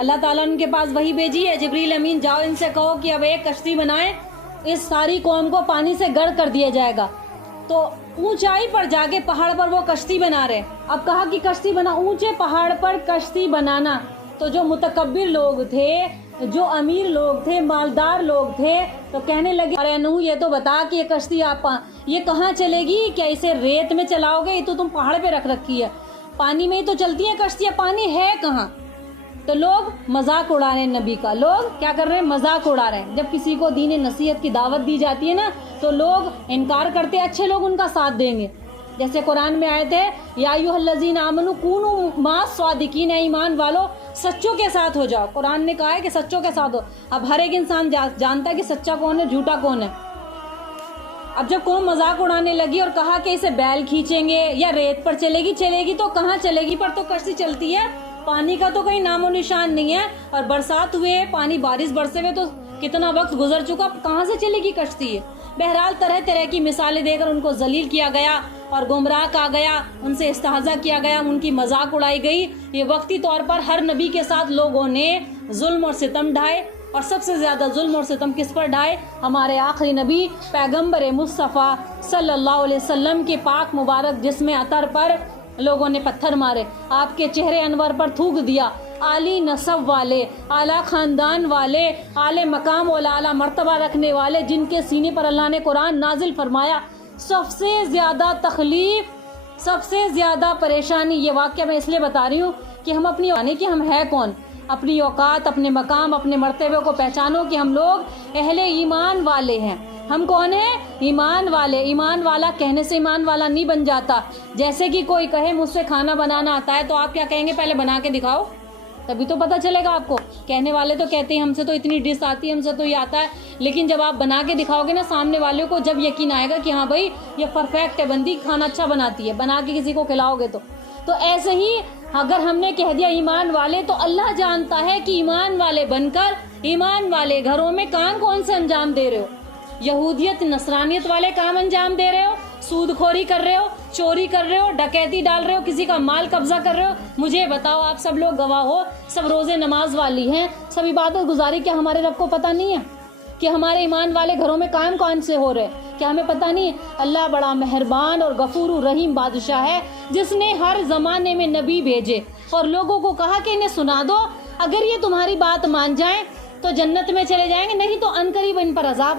اللہ تعالیٰ نے ان کے پاس وحی بھیجی ہے، جبریل امین جاؤ ان سے کہو کہ اب ایک کشتی بنائیں، اس ساری قوم کو پانی سے گرد کر دیا جائے گا۔ تو اونچائی پر جا کے پہاڑ پر وہ کشتی بنا رہے، اب کہا کہ کشتی بنا، اونچے پہاڑ پر کشتی بنانا۔ تو جو متکبر لوگ تھے، جو امیر لوگ تھے، مالدار لوگ تھے، تو کہنے لگے ارے نوح یہ تو بتا کہ یہ کشتی آپ یہ کہاں چلے گی؟ کیا اسے ریت میں چلاؤ گے؟ یہ تو تم پہاڑ پہ رکھ رکھی ہے، پانی میں ہی تو چلتی ہیں کشتیاں، پانی ہے کہاں؟ تو لوگ مذاق اڑا رہے ہیں نبی کا، لوگ کیا کر رہے ہیں؟ مذاق اڑا رہے ہیں۔ جب کسی کو دین نصیحت کی دعوت دی جاتی ہے نا تو لوگ انکار کرتے ہیں، اچھے لوگ ان کا ساتھ دیں گے۔ جیسے قرآن میں آئے تھے یا ایھا الذین آمنوا کونوا مع الصادقین، ایمان والو سچوں کے ساتھ ہو جاؤ۔ قرآن نے کہا ہے کہ سچوں کے ساتھ ہو۔ اب ہر ایک انسان جانتا ہے کہ سچا کون ہے، جھوٹا کون ہے۔ اب جب قوم مذاق اڑانے لگی اور کہا کہ اسے بیل کھینچیں گے یا ریت پر چلے گی تو کہاں چلے گی؟ پر تو کشتی چلتی ہے، پانی کا تو کہیں نام و نشان نہیں ہے، اور برسات ہوئے، پانی بارش برسے ہوئے تو کتنا وقت گزر چکا، کہاں سے چلے گی کشتی ہے؟ بہرحال طرح طرح کی مثالیں دے کر ان کو ذلیل کیا گیا اور گمراہ کہا گیا، ان سے استہزاء کیا گیا، ان کی مذاق اڑائی گئی۔ یہ وقتی طور پر ہر نبی کے ساتھ لوگوں نے ظلم اور ستم ڈھائے، اور سب سے زیادہ ظلم اور ستم کس پر ڈھائے؟ ہمارے آخری نبی پیغمبر مصطفیٰ صلی اللہ علیہ وسلم کے پاک مبارک جسم عطر پر لوگوں نے پتھر مارے، آپ کے چہرے انور پر تھوک دیا۔ عالی نسب والے، اعلیٰ خاندان والے، اعلی مقام اور اعلیٰ مرتبہ رکھنے والے، جن کے سینے پر اللہ نے قرآن نازل فرمایا، سب سے زیادہ تکلیف، سب سے زیادہ پریشانی۔ یہ واقعہ میں اس لیے بتا رہی ہوں کہ ہم اپنی کہ ہم ہے کون، اپنی اوقات، اپنے مقام، اپنے مرتبے کو پہچانو کہ ہم لوگ اہل ایمان والے ہیں۔ ہم کون ہیں؟ ایمان والے۔ ایمان والا کہنے سے ایمان والا نہیں بن جاتا۔ جیسے کہ کوئی کہے مجھ سے کھانا بنانا آتا ہے، تو آپ کیا کہیں گے؟ پہلے بنا کے دکھاؤ، تبھی تو پتہ چلے گا آپ کو۔ کہنے والے تو کہتے ہیں ہم سے تو اتنی ڈش آتی ہے، ہم سے تو یہ آتا ہے، لیکن جب آپ بنا کے دکھاؤ گے نا سامنے والے کو، جب یقین آئے گا کہ ہاں بھائی یہ پرفیکٹ ہے، بندی کھانا اچھا بناتی ہے، بنا کے کسی کو کھلاؤ گے تو ایسے ہی اگر ہم نے کہہ دیا ایمان والے، تو اللہ جانتا ہے کہ ایمان والے بن کر ایمان والے گھروں میں کام کون سے انجام دے رہے ہو۔ یہودیت نصرانیت والے کام انجام دے رہے ہو، سود خوری کر رہے ہو، چوری کر رہے ہو، ڈکیتی ڈال رہے ہو، کسی کا مال قبضہ کر رہے ہو۔ مجھے بتاؤ، آپ سب لوگ گواہ ہو، سب روزے نماز والی ہیں، سب عبادت گزاری، کیا ہمارے رب کو پتہ نہیں ہے کہ ہمارے ایمان والے گھروں میں کام کون سے ہو رہے ہیں؟ کیا ہمیں پتہ نہیں؟ اللہ بڑا مہربان اور غفور الرحیم بادشاہ ہے، جس نے ہر زمانے میں نبی بھیجے اور لوگوں کو کہا کہ انہیں سنا دو، اگر یہ تمہاری بات مان جائیں تو جنت میں چلے جائیں گے، نہیں تو عنقریب ان پر عذاب